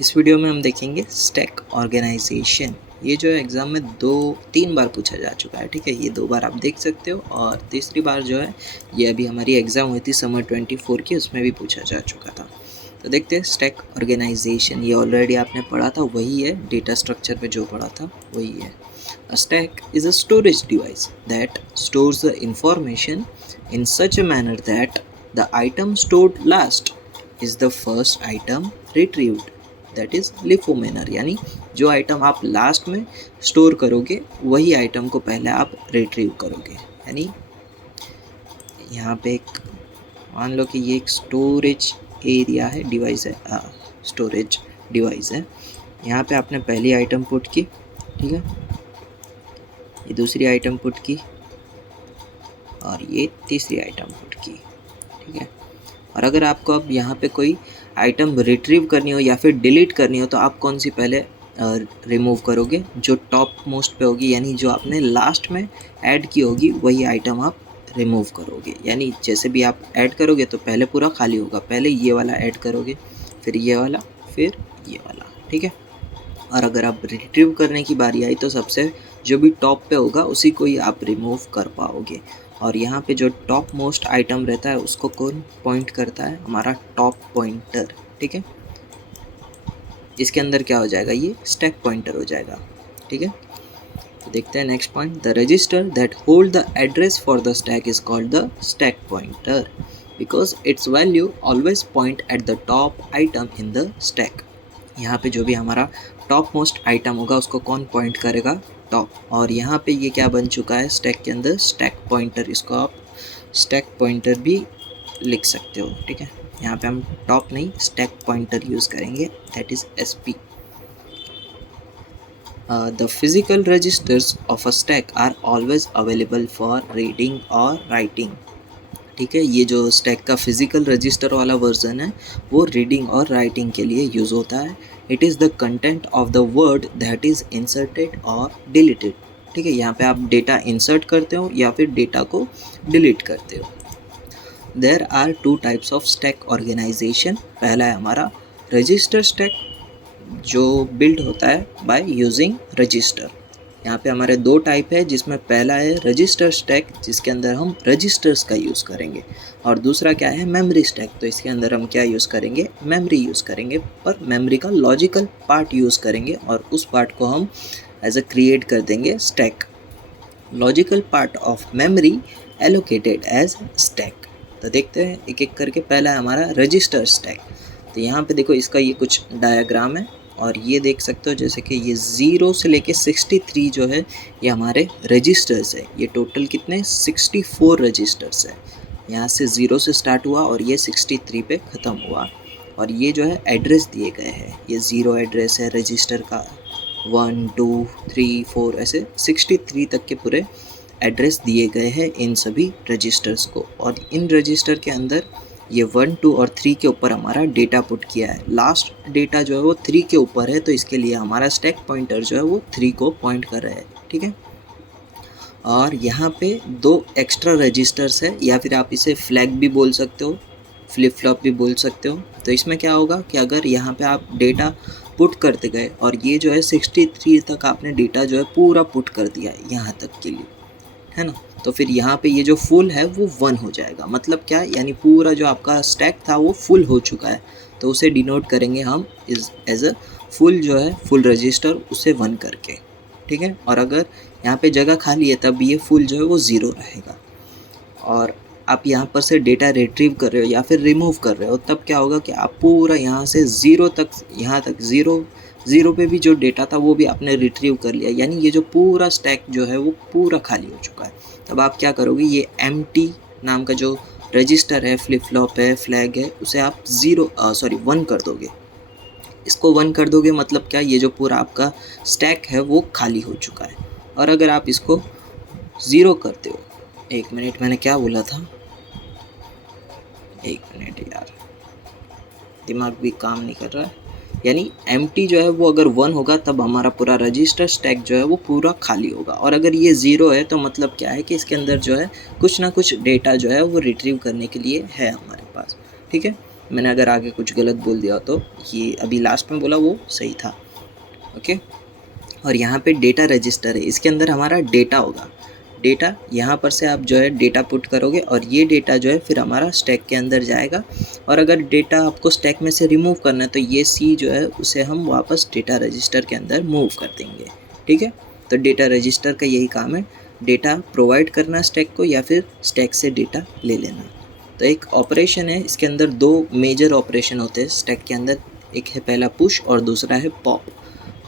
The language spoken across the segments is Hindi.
इस वीडियो में हम देखेंगे स्टैक ऑर्गेनाइजेशन। ये जो है एग्ज़ाम में 2-3 बार पूछा जा चुका है, ठीक है। ये 2 बार आप देख सकते हो और तीसरी बार जो है ये अभी हमारी एग्ज़ाम हुई थी समर 24 की, उसमें भी पूछा जा चुका था। तो देखते हैं स्टैक ऑर्गेनाइजेशन। ये ऑलरेडी आपने पढ़ा था, वही है, डेटा स्ट्रक्चर पे जो पढ़ा था वही है। A stack is a storage device that stores the information in such a manner that the item stored last is the first item retrieved. That is LIFO manner, यानी जो आइटम आप लास्ट में स्टोर करोगे वही आइटम को पहले आप रिट्रीव करोगे। यानी यहाँ पे एक मान लो कि ये एक स्टोरेज एरिया है, डिवाइस है, स्टोरेज डिवाइस है। यहाँ पे आपने पहली आइटम पुट की, ठीक है, ये दूसरी आइटम पुट की और ये तीसरी आइटम पुट की, ठीक है। और अगर आपको अब यहाँ पे कोई आइटम रिट्रीव करनी हो या फिर डिलीट करनी हो तो आप कौन सी पहले रिमूव करोगे? जो टॉप मोस्ट पे होगी, यानी जो आपने लास्ट में ऐड की होगी वही आइटम आप रिमूव करोगे। यानी जैसे भी आप ऐड करोगे तो पहले पूरा खाली होगा, पहले ये वाला ऐड करोगे, फिर ये वाला, फिर ये वाला, ठीक है। और अगर आप रिट्रीव करने की बारी आई तो सबसे जो भी टॉप पे होगा उसी को ही आप रिमूव कर पाओगे। और यहाँ पे जो टॉप मोस्ट आइटम रहता है उसको कौन पॉइंट करता है? हमारा टॉप पॉइंटर, ठीक है। इसके अंदर क्या हो जाएगा? ये स्टैक पॉइंटर हो जाएगा, ठीक है। तो देखते हैं next point. The register that hold the address for the stack is called the stack pointer because it's value always point at the top item in the stack. यहाँ पे जो भी हमारा टॉप मोस्ट आइटम होगा उसको कौन पॉइंट करेगा? टॉप। और यहाँ पे ये क्या बन चुका है स्टैक के अंदर? Stack pointer. इसको आप स्टैक पॉइंटर भी लिख सकते हो, ठीक है। यहाँ पे हम टॉप नहीं स्टैक पॉइंटर यूज़ करेंगे, that is SP। The physical registers of a stack are always available for reading or writing, ठीक है। ये जो स्टैक का फिजिकल रजिस्टर वाला वर्जन है वो रीडिंग और राइटिंग के लिए यूज़ होता है। It is the content of the word that is inserted और डिलीटेड, ठीक है। यहाँ पे आप डेटा इंसर्ट करते हो या फिर डेटा को डिलीट करते हो। There are 2 types of stack organisation. पहला है हमारा रजिस्टर स्टैक, जो बिल्ड होता है बाय यूजिंग रजिस्टर। यहाँ पे हमारे 2 टाइप है, जिसमें पहला है रजिस्टर स्टैक जिसके अंदर हम रजिस्टर्स का यूज़ करेंगे, और दूसरा क्या है? Memory stack. तो इसके अंदर हम क्या यूज़ करेंगे? मेमोरी यूज़ करेंगे, पर मेमोरी का लॉजिकल पार्ट यूज़ करेंगे और उस पार्ट को हम एज अ क्रिएट कर देंगे stack. Logical part of memory allocated as stack. तो देखते हैं एक एक करके। पहला है हमारा रजिस्टर स्टैक। तो यहाँ पे देखो इसका ये कुछ डायग्राम है और ये देख सकते हो जैसे कि ये 0 से लेके 63 जो है ये हमारे रजिस्टर्स है। ये टोटल कितने? 64 रजिस्टर्स है। यहाँ से 0 से स्टार्ट हुआ और ये 63 पे ख़त्म हुआ। और ये जो है एड्रेस दिए गए हैं, ये 0 एड्रेस है रजिस्टर का, 1 2 3 4 ऐसे 63 तक के पूरे एड्रेस दिए गए हैं इन सभी रजिस्टर्स को। और इन रजिस्टर के अंदर ये 1 2 और 3 के ऊपर हमारा डेटा पुट किया है। लास्ट डेटा जो है वो 3 के ऊपर है, तो इसके लिए हमारा स्टैक पॉइंटर जो है वो 3 को पॉइंट कर रहा है, ठीक है। और यहाँ पे 2 एक्स्ट्रा रजिस्टर्स है, या फिर आप इसे फ्लैग भी बोल सकते हो, फ्लिप फ्लॉप भी बोल सकते हो। तो इसमें क्या होगा कि अगर यहाँ पे आप डेटा पुट करते गए और ये जो है 63 तक आपने डेटा जो है पूरा पुट कर दिया है यहाँ तक के लिए, है ना, तो फिर यहाँ पे ये जो फुल है वो 1 हो जाएगा। मतलब क्या? यानी पूरा जो आपका स्टैक था वो फुल हो चुका है, तो उसे डिनोट करेंगे हम एज अ फुल जो है फुल रजिस्टर, उसे 1 करके, ठीक है। और अगर यहाँ पे जगह खाली है तब ये फुल जो है वो 0 रहेगा। और आप यहाँ पर से डेटा रिट्रीव कर रहे हो या फिर रिमूव कर रहे हो तब क्या होगा कि आप पूरा यहाँ से 0 तक, यहाँ तक 0 पे भी जो डेटा था वो भी आपने रिट्रीव कर लिया, यानी ये जो पूरा स्टैक जो है वो पूरा खाली हो चुका है। तब आप क्या करोगे? ये एम्प्टी नाम का जो रजिस्टर है, फ्लिप फ्लॉप है, फ्लैग है, उसे आप 1 कर दोगे। इसको 1 कर दोगे मतलब क्या? ये जो पूरा आपका स्टैक है वो खाली हो चुका है। और अगर आप इसको 0 करते हो, 1 मिनट, मैंने क्या बोला था? 1 मिनट यार, दिमाग भी काम नहीं कर रहा है। यानी एम्प्टी जो है वो अगर 1 होगा तब हमारा पूरा रजिस्टर स्टैक जो है वो पूरा खाली होगा। और अगर ये 0 है तो मतलब क्या है कि इसके अंदर जो है कुछ ना कुछ डेटा जो है वो रिट्रीव करने के लिए है हमारे पास, ठीक है। मैंने अगर आगे कुछ गलत बोल दिया तो ये अभी लास्ट में बोला वो सही था। ओके, और यहाँ पे डेटा रजिस्टर है, इसके अंदर हमारा डेटा होगा। डेटा यहाँ पर से आप जो है डेटा पुट करोगे और ये डेटा जो है फिर हमारा स्टैक के अंदर जाएगा। और अगर डेटा आपको स्टैक में से रिमूव करना है तो ये सी जो है उसे हम वापस डेटा रजिस्टर के अंदर मूव कर देंगे। ठीक है, तो डेटा रजिस्टर का यही काम है, डेटा प्रोवाइड करना स्टैक को या फिर स्टैक से डेटा ले लेना। तो एक ऑपरेशन है, इसके अंदर दो मेजर ऑपरेशन होते हैं स्टैक के अंदर, एक है पहला पुश और दूसरा है पॉप।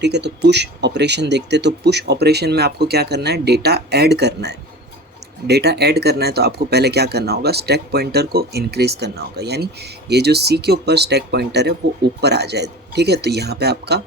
ठीक है, तो पुश ऑपरेशन देखते हैं। तो पुश ऑपरेशन में आपको क्या करना है, डेटा ऐड करना है। डेटा ऐड करना है तो आपको पहले क्या करना होगा, स्टैक पॉइंटर को इंक्रीज करना होगा, यानी ये जो सी के ऊपर स्टैक पॉइंटर है वो ऊपर आ जाए। ठीक है, तो यहाँ पे आपका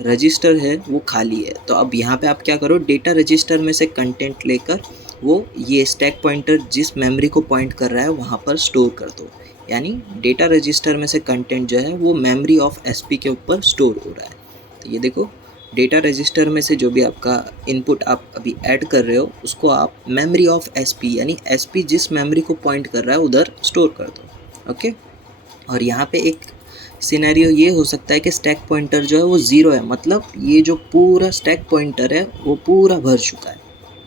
रजिस्टर है वो खाली है। तो अब यहाँ पे आप क्या करो, डेटा रजिस्टर में से कंटेंट लेकर वो ये स्टैक पॉइंटर जिस मेमोरी को पॉइंट कर रहा है वहाँ पर स्टोर कर दो। यानी डेटा रजिस्टर में से कंटेंट जो है वो मेमोरी ऑफ एसपी के ऊपर स्टोर हो रहा है। तो ये देखो, डेटा रजिस्टर में से जो भी आपका इनपुट आप अभी ऐड कर रहे हो उसको आप मेमोरी ऑफ एसपी यानी एसपी जिस मेमोरी को पॉइंट कर रहा है उधर स्टोर कर दो। ओके, और यहाँ पे एक सिनेरियो ये हो सकता है कि स्टैक पॉइंटर जो है वो ज़ीरो है, मतलब ये जो पूरा स्टैक पॉइंटर है वो पूरा भर चुका है।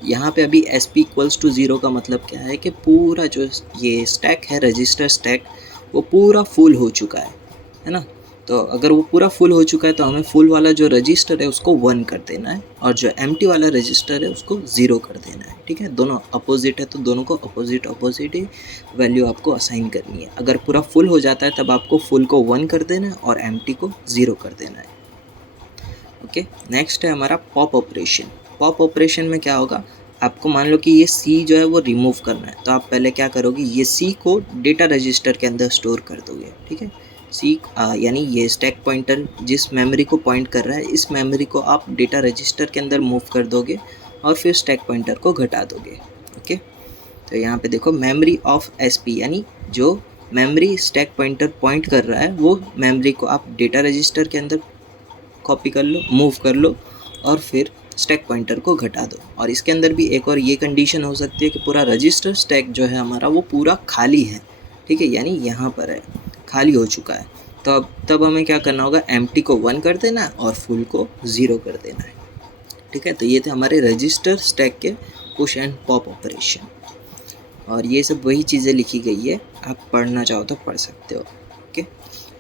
यहाँ पे अभी S P equals to zero का मतलब क्या है कि पूरा जो ये स्टैक है, रजिस्टर स्टैक, वो पूरा फुल हो चुका है ना। तो अगर वो पूरा फुल हो चुका है तो हमें फुल वाला जो रजिस्टर है उसको 1 कर देना है और जो एम्प्टी वाला रजिस्टर है उसको 0 कर देना है। ठीक है, दोनों अपोजिट है तो दोनों को अपोजिट अपोजिट ही वैल्यू आपको असाइन करनी है। अगर पूरा फुल हो जाता है तब आपको फुल को 1 कर देना है और एम्प्टी को 0 कर देना है। ओके, नेक्स्ट है हमारा पॉप ऑपरेशन। पॉप ऑपरेशन में क्या होगा, आपको मान लो कि ये सी जो है वो रिमूव करना है, तो आप पहले क्या करोगे, ये सी को डेटा रजिस्टर के अंदर स्टोर कर दोगे। ठीक है, सी यानी ये स्टैक पॉइंटर जिस मेमोरी को पॉइंट कर रहा है इस मेमोरी को आप डेटा रजिस्टर के अंदर मूव कर दोगे और फिर स्टैक पॉइंटर को घटा दोगे। ओके, तो यहाँ पे देखो मेमोरी ऑफ एसपी यानी जो मेमोरी स्टैक पॉइंटर पॉइंट कर रहा है वो मेमोरी को आप डेटा रजिस्टर के अंदर कॉपी कर लो, मूव कर लो और फिर स्टैक पॉइंटर को घटा दो। और इसके अंदर भी एक और ये कंडीशन हो सकती है कि पूरा रजिस्टर स्टैक जो है हमारा वो पूरा खाली है। ठीक है, यानी यहाँ पर है खाली हो चुका है, तो तब हमें क्या करना होगा, एम्प्टी को 1 कर देना है और फुल को 0 कर देना है। ठीक है, तो ये थे हमारे रजिस्टर स्टैक के पुश एंड पॉप ऑपरेशन और ये सब वही चीज़ें लिखी गई है, आप पढ़ना चाहो तो पढ़ सकते हो। ओके,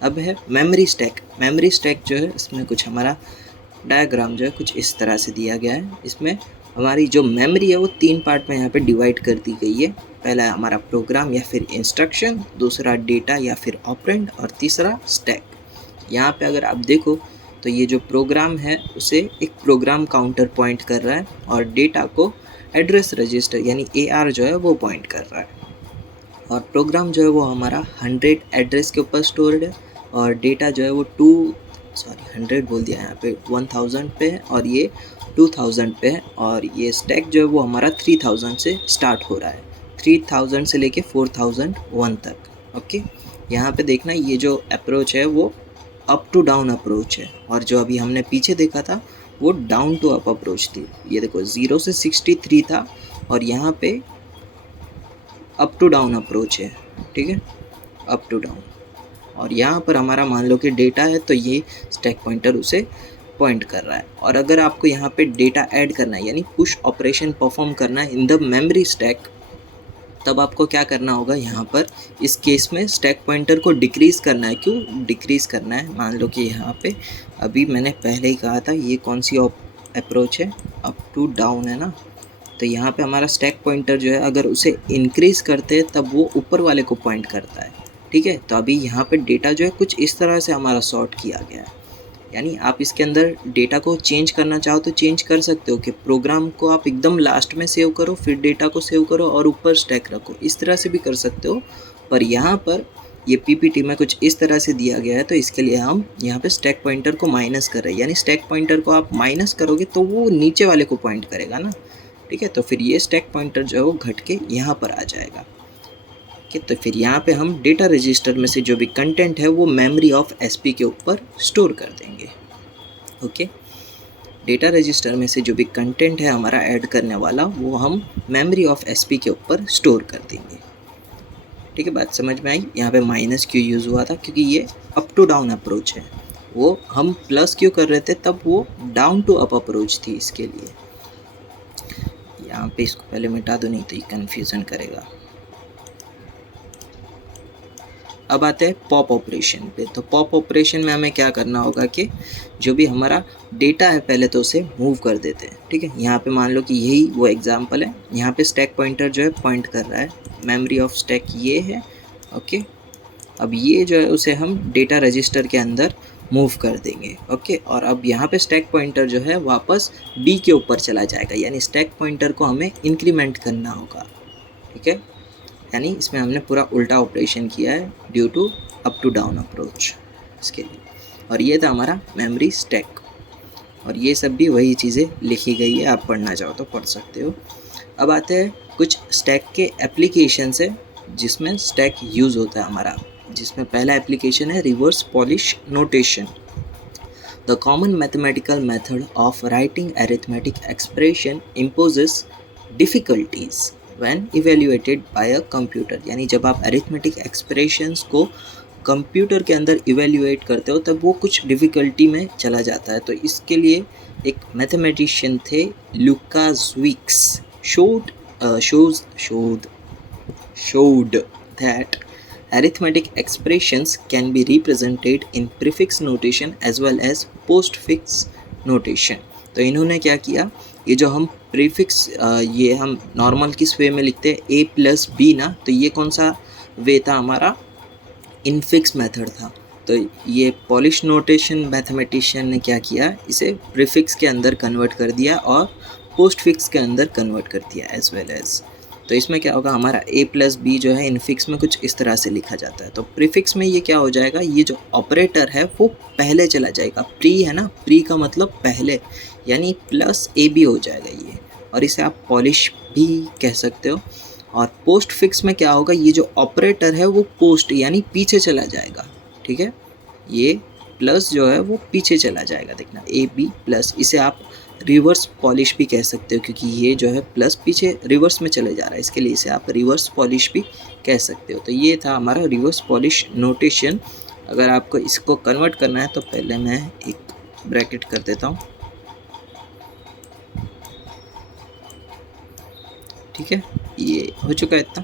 अब है मेमोरी स्टैक। मेमोरी स्टैक जो है इसमें कुछ हमारा डायग्राम जो है कुछ इस तरह से दिया गया है। इसमें हमारी जो मेमोरी है वो 3 पार्ट में यहाँ पे डिवाइड कर दी गई है। पहला है हमारा प्रोग्राम या फिर इंस्ट्रक्शन, दूसरा डेटा या फिर ऑपरेंड और तीसरा स्टैक। यहाँ पे अगर आप देखो तो ये जो प्रोग्राम है उसे एक प्रोग्राम काउंटर पॉइंट कर रहा है और डेटा को एड्रेस रजिस्टर यानी AR जो है वो पॉइंट कर रहा है। और प्रोग्राम जो है वो हमारा 100 एड्रेस के ऊपर स्टोर्ड है और डेटा जो है वो 100 बोल दिया यहाँ पे 1000 पे है और ये 2000 पे है और ये स्टैक जो है वो हमारा 3000 से स्टार्ट हो रहा है, 3000 से लेके 4001 तक। ओके, यहाँ पे देखना ये जो अप्रोच है वो अप टू डाउन अप्रोच है और जो अभी हमने पीछे देखा था वो डाउन टू अप अप्रोच थी। ये देखो 0 से 63 था और यहाँ पे अप टू डाउन अप्रोच है। ठीक है, अप टू डाउन, और यहाँ पर हमारा मान लो कि डेटा है तो ये स्टैक पॉइंटर उसे पॉइंट कर रहा है। और अगर आपको यहाँ पे डेटा ऐड करना है यानी पुश ऑपरेशन परफॉर्म करना है इन द मेमोरी स्टैक, तब आपको क्या करना होगा, यहाँ पर इस केस में स्टैक पॉइंटर को डिक्रीज़ करना है। क्यों डिक्रीज़ करना है, मान लो कि यहाँ पे अभी मैंने पहले ही कहा था ये कौन सी अप्रोच है, अप टू डाउन है ना। तो यहाँ पे हमारा स्टैक पॉइंटर जो है अगर उसे इंक्रीज़ करते हैं तब वो ऊपर वाले को पॉइंट करता है। ठीक है, तो अभी यहाँ पे डेटा जो है कुछ इस तरह से हमारा सॉर्ट किया गया है, यानी आप इसके अंदर डेटा को चेंज करना चाहो तो चेंज कर सकते हो कि प्रोग्राम को आप एकदम लास्ट में सेव करो फिर डेटा को सेव करो और ऊपर स्टैक रखो, इस तरह से भी कर सकते हो। पर यहाँ पर ये पीपीटी में कुछ इस तरह से दिया गया है तो इसके लिए हम यहाँ पे स्टैक पॉइंटर को माइनस कर रहे हैं, यानी स्टैक पॉइंटर को आप माइनस करोगे तो वो नीचे वाले को पॉइंट करेगा ना। ठीक है, तो फिर ये स्टैक पॉइंटर जो है वो घट के यहाँ पर आ जाएगा। तो फिर यहाँ पे हम डेटा रजिस्टर में से जो भी कंटेंट है वो मेमोरी ऑफ एसपी के ऊपर स्टोर कर देंगे। ओके, डेटा रजिस्टर में से जो भी कंटेंट है हमारा ऐड करने वाला वो हम मेमोरी ऑफ एसपी के ऊपर स्टोर कर देंगे। ठीक है, बात समझ में आई। यहाँ पे माइनस क्यू यूज़ हुआ था क्योंकि ये अप टू डाउन अप्रोच है, वो हम प्लस क्यू कर रहे थे तब वो डाउन टू अप अप्रोच थी। इसके लिए यहाँ पे इसको पहले मिटा दो, नहीं तो ये कन्फ्यूज़न करेगा। अब आते हैं पॉप ऑपरेशन पे। तो पॉप ऑपरेशन में हमें क्या करना होगा कि जो भी हमारा डेटा है पहले तो उसे मूव कर देते हैं। ठीक है, यहाँ पे मान लो कि यही वो एग्जांपल है। यहाँ पे स्टैक पॉइंटर जो है पॉइंट कर रहा है, मेमोरी ऑफ स्टैक ये है। ओके, अब ये जो है उसे हम डेटा रजिस्टर के अंदर मूव कर देंगे। ओके, और अब यहाँ पे स्टैक पॉइंटर जो है वापस बी के ऊपर चला जाएगा, यानी स्टैक पॉइंटर को हमें इंक्रीमेंट करना होगा। ठीक है, यानी इसमें हमने पूरा उल्टा ऑपरेशन किया है due to up to down approach इसके लिए। और ये था हमारा मेमोरी स्टैक, और ये सब भी वही चीज़ें लिखी गई है, आप पढ़ना चाहो तो पढ़ सकते हो। अब आते हैं कुछ स्टैक के एप्लीकेशन है जिसमें स्टैक यूज़ होता है हमारा, जिसमें पहला एप्लीकेशन है reverse polish notation. The common mathematical method of writing arithmetic expression imposes difficulties when evaluated by a computer. यानी जब आप अरिथमेटिक एक्सप्रेशंस को कंप्यूटर के अंदर इवेल्युएट करते हो तब वो कुछ डिफ़िकल्टी में चला जाता है। तो इसके लिए एक मैथमेटिशियन थे लुकाज़विक्स showed that arithmetic expressions can be represented in prefix notation as well as postfix notation। तो इन्होंने क्या किया, ये जो हम प्रीफिक्स ये हम नॉर्मल किस वे में लिखते हैं a प्लस बी ना, तो ये कौन सा वे था हमारा, इनफिक्स मेथड था। तो ये पॉलिश नोटेशन मैथमेटिशियन ने क्या किया, इसे प्रीफिक्स के अंदर कन्वर्ट कर दिया और पोस्टफिक्स के अंदर कन्वर्ट कर दिया एज वेल एज। तो इसमें क्या होगा, हमारा a प्लस बी जो है इनफिक्स में कुछ इस तरह से लिखा जाता है। तो प्रीफिक्स में ये क्या हो जाएगा, ये जो ऑपरेटर है वो पहले चला जाएगा। प्री है ना, प्री का मतलब पहले, यानी प्लस ए बी हो जाएगा ये, और इसे आप पॉलिश भी कह सकते हो। और पोस्ट फिक्स में क्या होगा, ये जो ऑपरेटर है वो पोस्ट यानी पीछे चला जाएगा। ठीक है, ये प्लस जो है वो पीछे चला जाएगा, देखना ए बी प्लस। इसे आप रिवर्स पॉलिश भी कह सकते हो क्योंकि ये जो है प्लस पीछे रिवर्स में चले जा रहा है, इसके लिए इसे आप रिवर्स पॉलिश भी कह सकते हो। तो ये था हमारा रिवर्स पॉलिश नोटेशन। अगर आपको इसको कन्वर्ट करना है तो पहले मैं एक ब्रैकेट कर देता हूँ। ठीक है, ये हो चुका है इतना।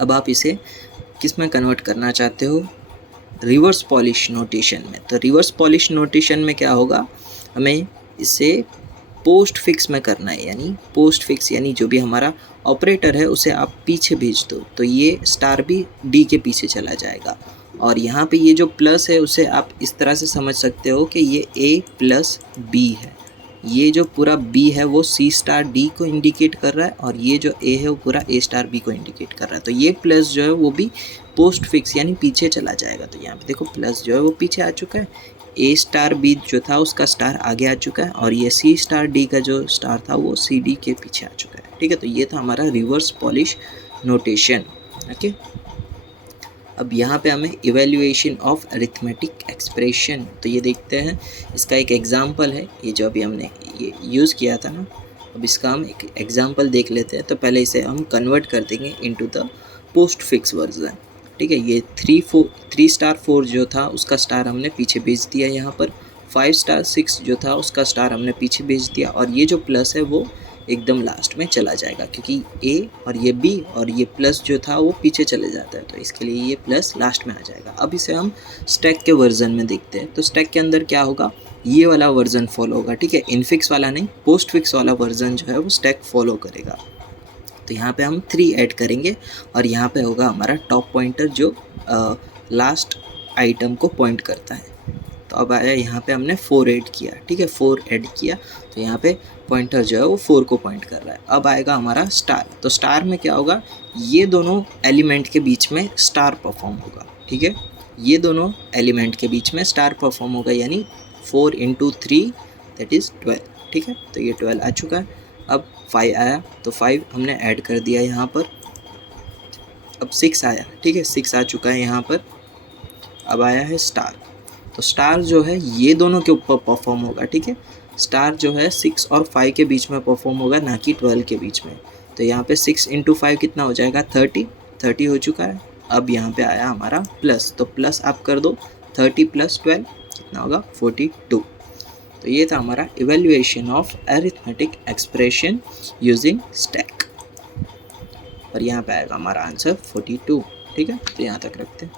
अब आप इसे किस में कन्वर्ट करना चाहते हो, रिवर्स पॉलिश नोटेशन में। तो रिवर्स पॉलिश नोटेशन में क्या होगा, हमें इसे पोस्ट फिक्स में करना है, यानी पोस्ट फिक्स यानी जो भी हमारा ऑपरेटर है उसे आप पीछे भेज दो, तो ये स्टार भी डी के पीछे चला जाएगा। और यहाँ पे ये जो प्लस है उसे आप इस तरह से समझ सकते हो कि ये ए प्लस बी है, ये जो पूरा बी है वो सी स्टार डी को इंडिकेट कर रहा है, और ये जो ए है वो पूरा ए स्टार बी को इंडिकेट कर रहा है। तो ये प्लस जो है वो भी पोस्ट फिक्स यानी पीछे चला जाएगा। तो यहाँ पे देखो प्लस जो है वो पीछे आ चुका है, ए स्टार बी जो था उसका स्टार आगे आ चुका है, और ये सी स्टार डी का जो स्टार था वो सी डी के पीछे आ चुका है। ठीक है, तो ये था हमारा रिवर्स पॉलिश नोटेशन। ओके, अब यहाँ पे हमें इवेल्युएशन ऑफ अरिथमेटिक एक्सप्रेशन, तो ये देखते हैं, इसका एक एग्जांपल है, ये जो अभी हमने ये यूज़ किया था ना, अब इसका हम एक एग्जांपल देख लेते हैं। तो पहले इसे हम कन्वर्ट कर देंगे into the post fix version. ठीक है, ये 3 स्टार 4 जो था उसका स्टार हमने पीछे भेज दिया यहाँ पर, 5 स्टार 6 जो था उसका स्टार हमने पीछे भेज दिया, और ये जो प्लस है वो एकदम लास्ट में चला जाएगा क्योंकि ए और ये बी और ये प्लस जो था वो पीछे चले जाता है, तो इसके लिए ये प्लस लास्ट में आ जाएगा। अब इसे हम स्टैक के वर्जन में देखते हैं। तो स्टैक के अंदर क्या होगा, ये वाला वर्जन फॉलो होगा। ठीक है, इनफिक्स वाला नहीं, पोस्ट फिक्स वाला वर्जन जो है वो स्टैक फॉलो करेगा। तो यहाँ पे हम 3 ऐड करेंगे, और यहाँ पे होगा हमारा टॉप पॉइंटर जो लास्ट आइटम को पॉइंट करता है। तो अब आया यहाँ पे हमने 4 ऐड किया। ठीक है, 4 ऐड किया, तो यहाँ पे पॉइंटर जो है वो 4 को पॉइंट कर रहा है। अब आएगा हमारा स्टार। तो स्टार में क्या होगा, ये दोनों एलिमेंट के बीच में स्टार परफॉर्म होगा। ठीक है, ये दोनों एलिमेंट के बीच में स्टार परफॉर्म होगा, यानी 4 × 3 दैट इज़ 12। ठीक है, तो ये 12 आ चुका है। अब 5 आया, तो 5 हमने ऐड कर दिया यहाँ पर। अब 6 आया। ठीक है, 6 आ चुका है यहाँ पर। अब आया है स्टार। तो स्टार जो है ये दोनों के ऊपर परफॉर्म होगा। ठीक है, स्टार जो है 6 और 5 के बीच में परफॉर्म होगा, ना कि 12 के बीच में। तो यहाँ पे 6 × 5 कितना हो जाएगा, 30 हो चुका है। अब यहाँ पे आया हमारा प्लस, तो प्लस आप कर दो, 30 + 12 कितना होगा 42। तो ये था हमारा evaluation of arithmetic expression using stack, और यहाँ पे आएगा हमारा आंसर 42। ठीक है, तो यहाँ तक रखते हैं।